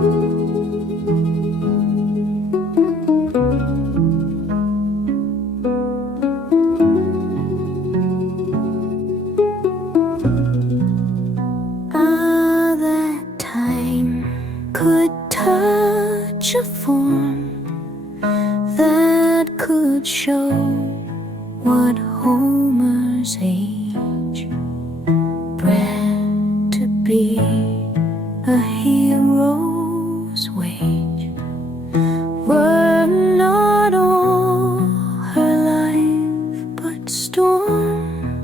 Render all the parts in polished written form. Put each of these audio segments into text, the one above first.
Ah, that time could touch a form that could show what Homer's age bred to be a hero's wage. Were not all her life but storm,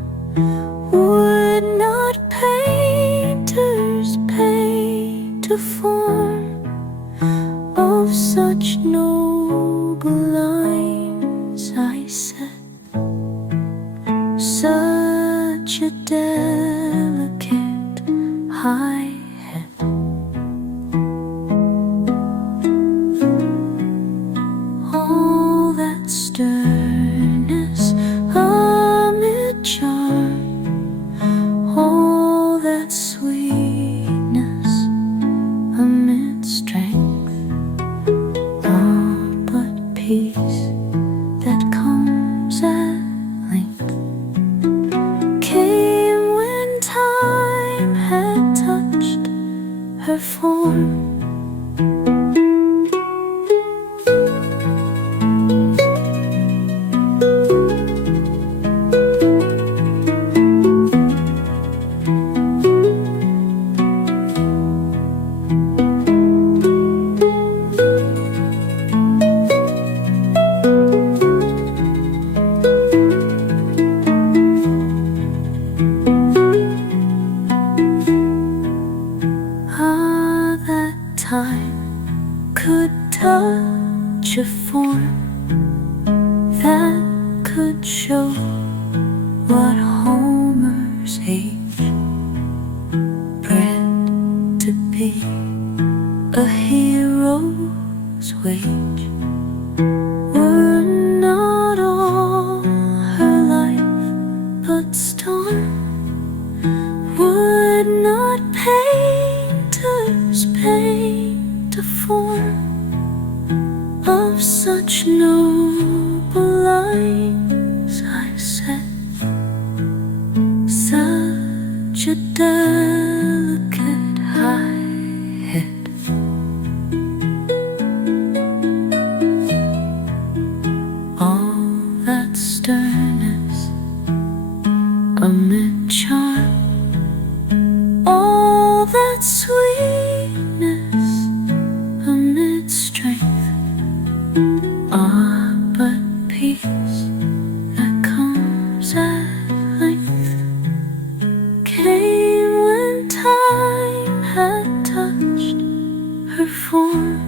would not painters paint a form of such noble lines? I said, such a delicate high head. All that sternness amid charm, all that sweetness amid strength, all but peace that comes at length, came when time had touched her form. Ah, that time could touch a form that could show what Homer's age bred to be a hero's wage. Were not all her life but storm, would not painters paint a form of such noble lines? I said, such a delicate high head. All that sternness amid charm, all that sweetness amid strength, ah, but peace that comes at length, came when time had touched her form.